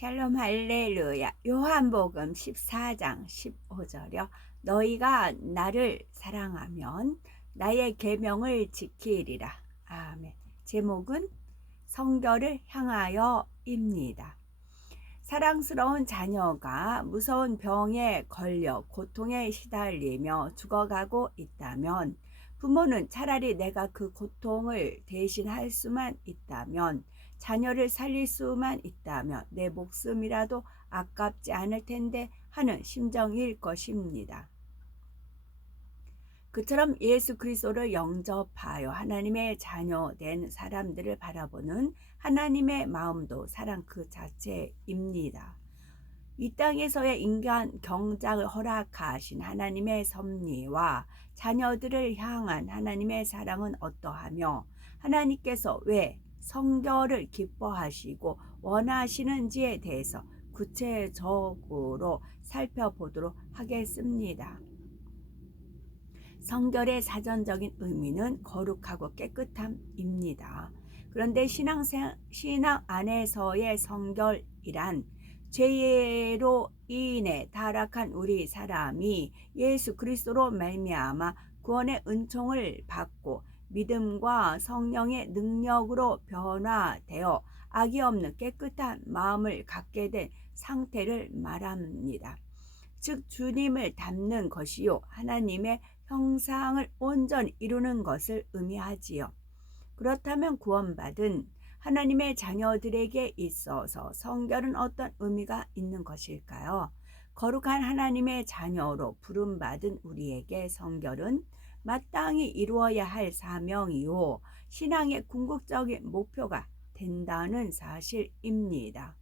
샬롬 할렐루야. 요한복음 14장 15절이요. 너희가 나를 사랑하면 나의 계명을 지키리라. 아멘. 제목은 성결을 향하여입니다. 사랑스러운 자녀가 무서운 병에 걸려 고통에 시달리며 죽어가고 있다면 부모는 차라리 내가 그 고통을 대신할 수만 있다면, 자녀를 살릴 수만 있다면 내 목숨이라도 아깝지 않을 텐데 하는 심정일 것입니다. 그처럼 예수 그리스도를 영접하여 하나님의 자녀 된 사람들을 바라보는 하나님의 마음도 사랑 그 자체입니다. 이 땅에서의 인간 경작을 허락하신 하나님의 섭리와 자녀들을 향한 하나님의 사랑은 어떠하며, 하나님께서 왜 성결을 기뻐하시고 원하시는지에 대해서 구체적으로 살펴보도록 하겠습니다. 성결의 사전적인 의미는 거룩하고 깨끗함입니다. 그런데 신앙 안에서의 성결이란 죄로 인해 타락한 우리 사람이 예수 그리스도로 말미암아 구원의 은총을 받고 믿음과 성령의 능력으로 변화되어 악이 없는 깨끗한 마음을 갖게 된 상태를 말합니다. 즉 주님을 닮는 것이요 하나님의 형상을 온전히 이루는 것을 의미하지요. 그렇다면 구원받은 하나님의 자녀들에게 있어서 성결은 어떤 의미가 있는 것일까요? 거룩한 하나님의 자녀로 부름받은 우리에게 성결은 마땅히 이루어야 할 사명이요 신앙의 궁극적인 목표가 된다는 사실입니다.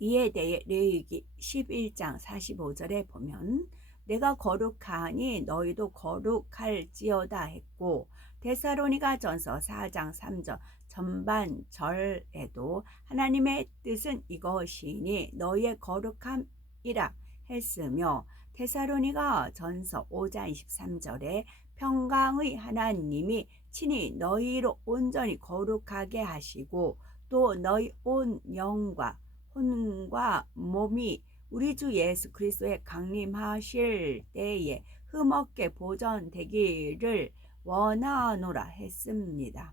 이에 대해 레위기 11장 45절에 보면 내가 거룩하니 너희도 거룩할지어다 했고, 데살로니가전서 4장 3절 전반절에도 하나님의 뜻은 이것이니 너희의 거룩함이라 했으며, 데살로니가전서 5장 23절에 평강의 하나님이 친히 너희로 온전히 거룩하게 하시고 또 너희 온 영과 혼과 몸이 우리 주 예수 그리스도의 강림하실 때에 흠없게 보존되기를 원하노라 했습니다.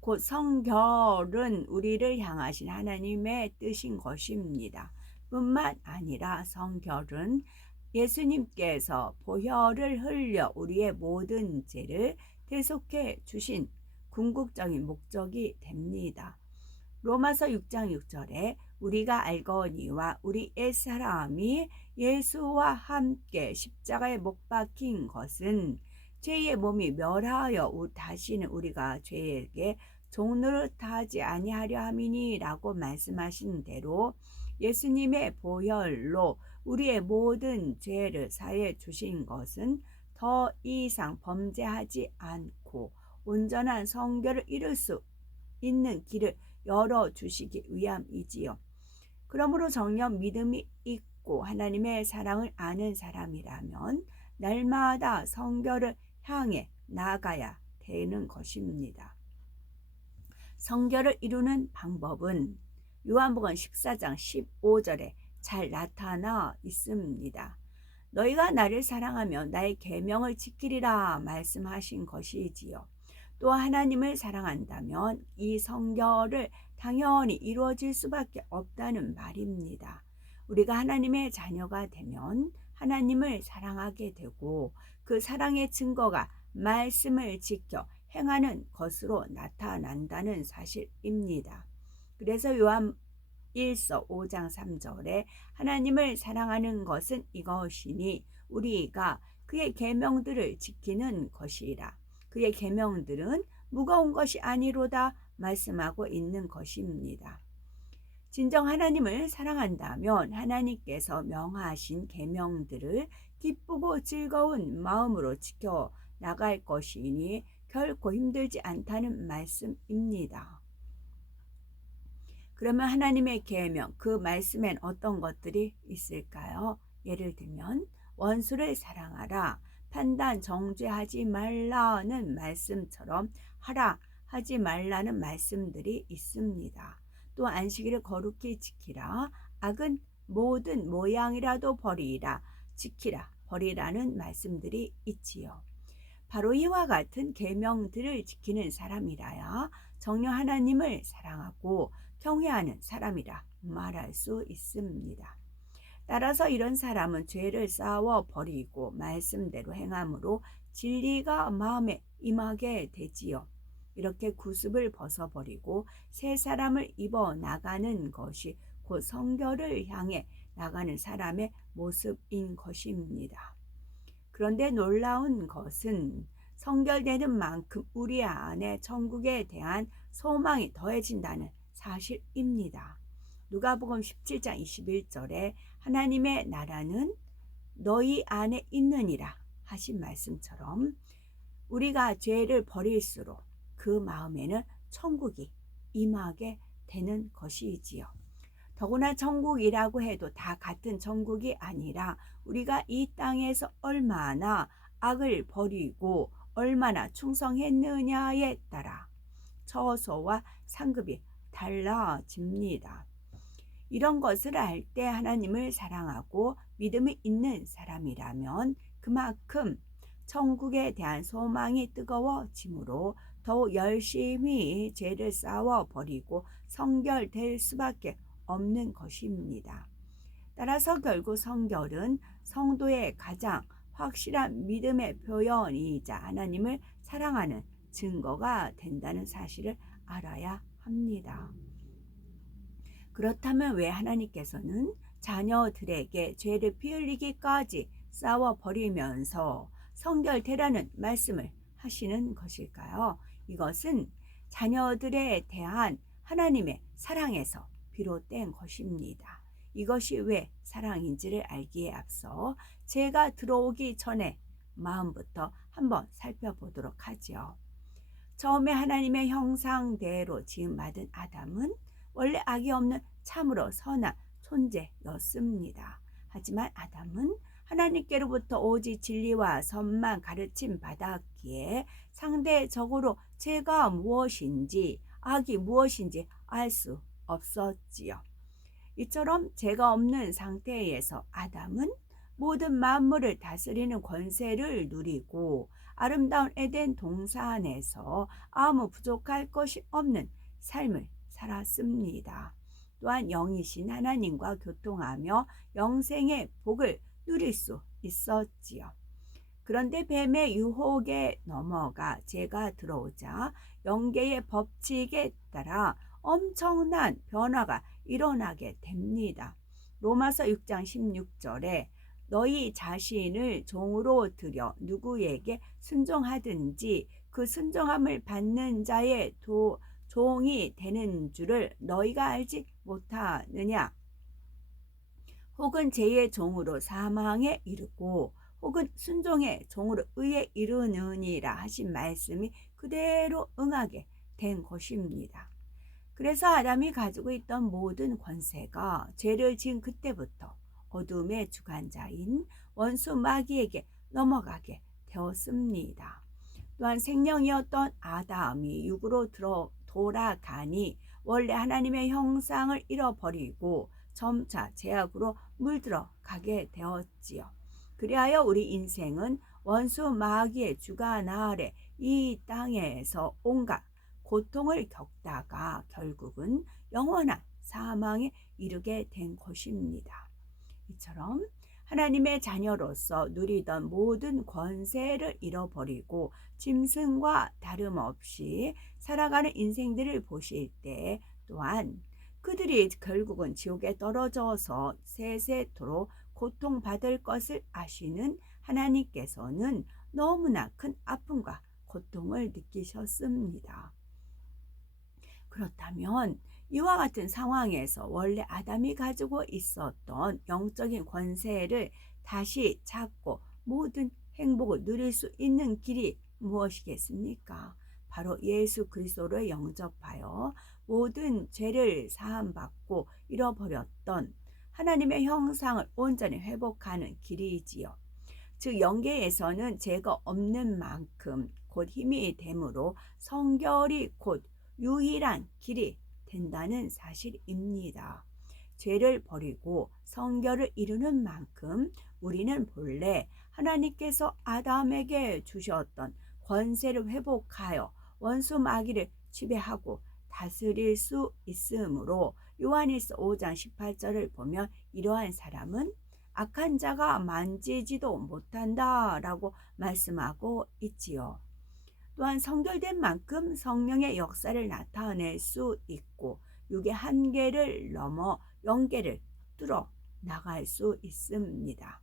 곧 성결은 우리를 향하신 하나님의 뜻인 것입니다. 뿐만 아니라 성결은 예수님께서 보혈을 흘려 우리의 모든 죄를 대속해 주신 궁극적인 목적이 됩니다. 로마서 6장 6절에 우리가 알거니와 우리 옛사람이 예수와 함께 십자가에 못 박힌 것은 죄의 몸이 멸하여 다시는 우리가 죄에게 종노릇하지 아니하려 함이니라고 말씀하신 대로 예수님의 보혈로 우리의 모든 죄를 사해 주신 것은 더 이상 범죄하지 않고 온전한 성결을 이룰 수 있는 길을 열어주시기 위함이지요. 그러므로 정녕 믿음이 있고 하나님의 사랑을 아는 사람이라면 날마다 성결을 향해 나아가야 되는 것입니다. 성결을 이루는 방법은 요한복음 14장 15절에 잘 나타나 있습니다. 너희가 나를 사랑하면 나의 계명을 지키리라 말씀하신 것이지요. 또 하나님을 사랑한다면 이 성결을 당연히 이루어질 수밖에 없다는 말입니다. 우리가 하나님의 자녀가 되면 하나님을 사랑하게 되고 그 사랑의 증거가 말씀을 지켜 행하는 것으로 나타난다는 사실입니다. 그래서 요한 1서 5장 3절에 하나님을 사랑하는 것은 이것이니 우리가 그의 계명들을 지키는 것이라. 그의 계명들은 무거운 것이 아니로다 말씀하고 있는 것입니다. 진정 하나님을 사랑한다면 하나님께서 명하신 계명들을 기쁘고 즐거운 마음으로 지켜 나갈 것이니 결코 힘들지 않다는 말씀입니다. 그러면 하나님의 계명, 그 말씀엔 어떤 것들이 있을까요? 예를 들면 원수를 사랑하라, 판단 정죄하지 말라는 말씀처럼 하라 하지 말라는 말씀들이 있습니다. 또 안식일을 거룩히 지키라. 악은 모든 모양이라도 버리라. 지키라. 버리라는 말씀들이 있지요. 바로 이와 같은 계명들을 지키는 사람이라야 정녕 하나님을 사랑하고 경외하는 사람이라 말할 수 있습니다. 따라서 이런 사람은 죄를 쌓아 버리고 말씀대로 행함으로 진리가 마음에 임하게 되지요. 이렇게 구습을 벗어버리고 새 사람을 입어 나가는 것이 곧 성결을 향해 나가는 사람의 모습인 것입니다. 그런데 놀라운 것은 성결되는 만큼 우리 안에 천국에 대한 소망이 더해진다는 사실입니다. 누가복음 17장 21절에 하나님의 나라는 너희 안에 있느니라 하신 말씀처럼 우리가 죄를 버릴수록 그 마음에는 천국이 임하게 되는 것이지요. 더구나 천국이라고 해도 다 같은 천국이 아니라 우리가 이 땅에서 얼마나 악을 버리고 얼마나 충성했느냐에 따라 처소와 상급이 달라집니다. 이런 것을 알 때 하나님을 사랑하고 믿음이 있는 사람이라면 그만큼 천국에 대한 소망이 뜨거워지므로 더욱 열심히 죄를 쌓아 버리고 성결될 수밖에 없는 것입니다. 따라서 결국 성결은 성도의 가장 확실한 믿음의 표현이자 하나님을 사랑하는 증거가 된다는 사실을 알아야 합니다. 그렇다면 왜 하나님께서는 자녀들에게 죄를 피 흘리기까지 싸워버리면서 성결되라는 말씀을 하시는 것일까요? 이것은 자녀들에 대한 하나님의 사랑에서 비롯된 것입니다. 이것이 왜 사랑인지를 알기에 앞서 죄가 들어오기 전에 마음부터 한번 살펴보도록 하죠. 처음에 하나님의 형상대로 지음받은 아담은 원래 악이 없는 참으로 선한 존재였습니다. 하지만 아담은 하나님께로부터 오직 진리와 선만 가르침 받았기에 상대적으로 죄가 무엇인지 악이 무엇인지 알 수 없었지요. 이처럼 죄가 없는 상태에서 아담은 모든 만물을 다스리는 권세를 누리고 아름다운 에덴 동산에서 아무 부족할 것이 없는 삶을 살았습니다. 또한 영이신 하나님과 교통하며 영생의 복을 누릴 수 있었지요. 그런데 뱀의 유혹에 넘어가 죄가 들어오자 영계의 법칙에 따라 엄청난 변화가 일어나게 됩니다. 로마서 6장 16절에 너희 자신을 종으로 들여 누구에게 순종하든지 그 순종함을 받는 자의 종이 되는 줄을 너희가 알지 못하느냐. 혹은 죄의 종으로 사망에 이르고 혹은 순종의 종으로 의에 이르느니라 하신 말씀이 그대로 응하게 된 것입니다. 그래서 아담이 가지고 있던 모든 권세가 죄를 지은 그때부터 어둠의 주관자인 원수 마귀에게 넘어가게 되었습니다. 또한 생명이었던 아담이 육으로 돌아가니 원래 하나님의 형상을 잃어버리고 점차 죄악으로 물들어 가게 되었지요. 그리하여 우리 인생은 원수 마귀의 주관 아래 이 땅에서 온갖 고통을 겪다가 결국은 영원한 사망에 이르게 된 것입니다. 이처럼 하나님의 자녀로서 누리던 모든 권세를 잃어버리고 짐승과 다름없이 살아가는 인생들을 보실 때 또한 그들이 결국은 지옥에 떨어져서 세세토록 고통받을 것을 아시는 하나님께서는 너무나 큰 아픔과 고통을 느끼셨습니다. 그렇다면 이와 같은 상황에서 원래 아담이 가지고 있었던 영적인 권세를 다시 찾고 모든 행복을 누릴 수 있는 길이 무엇이겠습니까? 바로 예수 그리스도를 영접하여 모든 죄를 사함받고 잃어버렸던 하나님의 형상을 온전히 회복하는 길이지요. 즉 영계에서는 죄가 없는 만큼 곧 힘이 되므로 성결이 곧 유일한 길이 된다는 사실입니다. 죄를 버리고 성결을 이루는 만큼 우리는 본래 하나님께서 아담에게 주셨던 권세를 회복하여 원수 마귀를 지배하고 다스릴 수 있으므로 요한일서 5장 18절을 보면 이러한 사람은 악한 자가 만지지도 못한다라고 말씀하고 있지요. 또한 성결된 만큼 성령의 역사를 나타낼 수 있고 육의 한계를 넘어 영계를 뚫어 나갈 수 있습니다.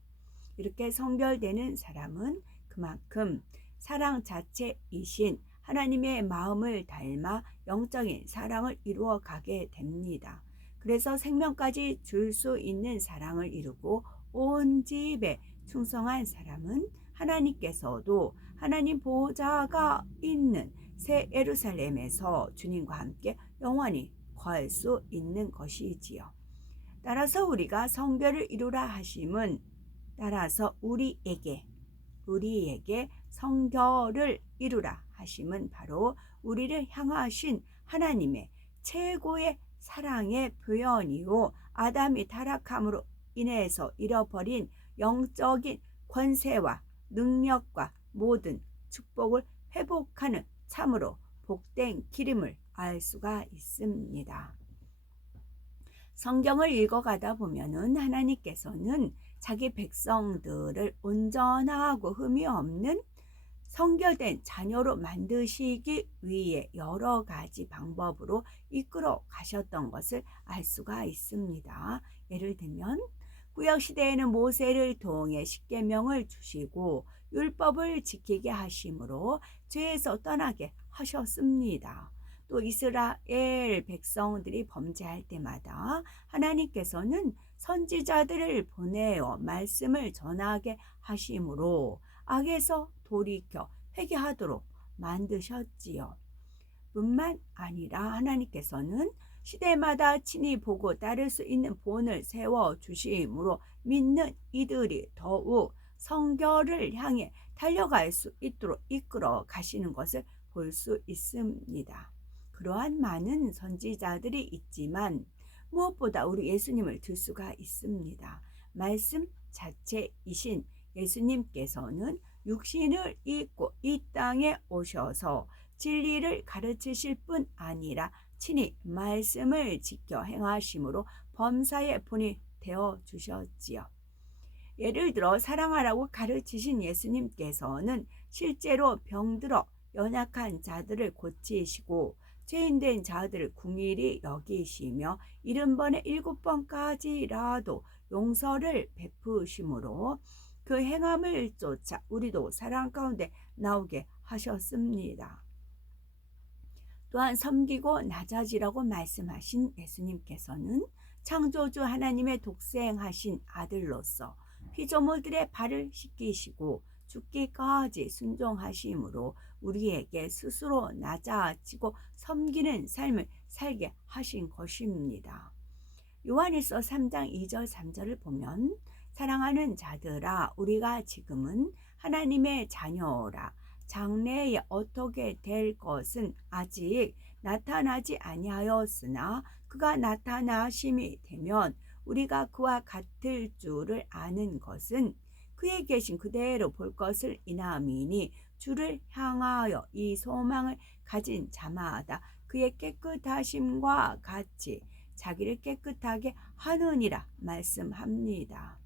이렇게 성결되는 사람은 그만큼 사랑 자체이신 하나님의 마음을 닮아 영적인 사랑을 이루어 가게 됩니다. 그래서 생명까지 줄 수 있는 사랑을 이루고 온 집에 충성한 사람은 하나님께서도 하나님 보호자가 있는 새 예루살렘에서 주님과 함께 영원히 거할 수 있는 것이지요. 따라서 우리가 성결을 이루라 하심은 따라서 우리에게 성결을 이루라 하심은 바로 우리를 향하신 하나님의 최고의 사랑의 표현이요 아담이 타락함으로 인해서 잃어버린 영적인 권세와 능력과 모든 축복을 회복하는 참으로 복된 기름을 알 수가 있습니다. 성경을 읽어가다 보면은 하나님께서는 자기 백성들을 온전하고 흠이 없는 성결된 자녀로 만드시기 위해 여러 가지 방법으로 이끌어 가셨던 것을 알 수가 있습니다. 예를 들면 구약시대에는 모세를 통해 십계명을 주시고 율법을 지키게 하심으로 죄에서 떠나게 하셨습니다. 또 이스라엘 백성들이 범죄할 때마다 하나님께서는 선지자들을 보내어 말씀을 전하게 하심으로 악에서 돌이켜 회개하도록 만드셨지요. 뿐만 아니라 하나님께서는 시대마다 친히 보고 따를 수 있는 본을 세워주심으로 믿는 이들이 더욱 성결을 향해 달려갈 수 있도록 이끌어 가시는 것을 볼 수 있습니다. 그러한 많은 선지자들이 있지만 무엇보다 우리 예수님을 들 수가 있습니다. 말씀 자체이신 예수님께서는 육신을 입고 이 땅에 오셔서 진리를 가르치실 뿐 아니라 친히 말씀을 지켜 행하심으로 범사의 본이 되어 주셨지요. 예를 들어 사랑하라고 가르치신 예수님께서는 실제로 병들어 연약한 자들을 고치시고 죄인된 자들을 긍휼히 여기시며 70번에 7번까지라도 용서를 베푸심으로 그 행함을 쫓아 우리도 사랑 가운데 나오게 하셨습니다. 또한 섬기고 낮아지라고 말씀하신 예수님께서는 창조주 하나님의 독생하신 아들로서 피조물들의 발을 씻기시고 죽기까지 순종하심으로 우리에게 스스로 낮아지고 섬기는 삶을 살게 하신 것입니다. 요한일서 3장 2절 3절을 보면 사랑하는 자들아 우리가 지금은 하나님의 자녀라 장래에 어떻게 될 것은 아직 나타나지 아니하였으나 그가 나타나심이 되면 우리가 그와 같을 줄을 아는 것은 그에 계신 그대로 볼 것을 인함이니 주를 향하여 이 소망을 가진 자마다 그의 깨끗하심과 같이 자기를 깨끗하게 하느니라 말씀합니다.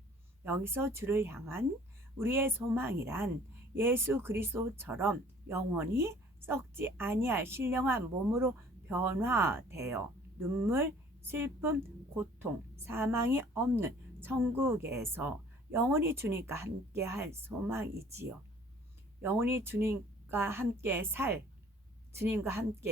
여기서 주를 향한 우리의 소망이란 예수 그리스도처럼 영원히 썩지 아니할 신령한 몸으로 변화되어 눈물, 슬픔, 고통, 사망이 없는 천국에서 영원히 주님과 함께 할 소망이지요. 영원히 주님과 함께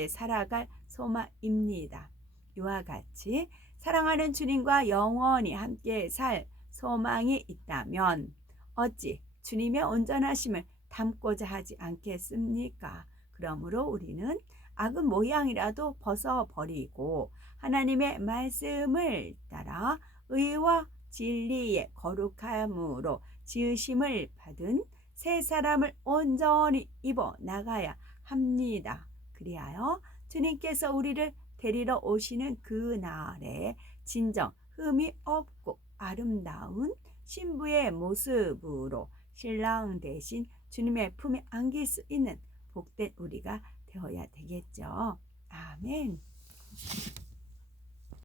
살아갈 소망입니다. 이와 같이 사랑하는 주님과 영원히 함께 살 소망이 있다면 어찌 주님의 온전하심을 담고자 하지 않겠습니까? 그러므로 우리는 악의 모양이라도 벗어버리고 하나님의 말씀을 따라 의와 진리의 거룩함으로 지으심을 받은 새 사람을 온전히 입어 나가야 합니다. 그리하여 주님께서 우리를 데리러 오시는 그날에 진정 흠이 없고 아름다운 신부의 모습으로 신랑 대신 주님의 품에 안길 수 있는 복된 우리가 되어야 되겠죠. 아멘.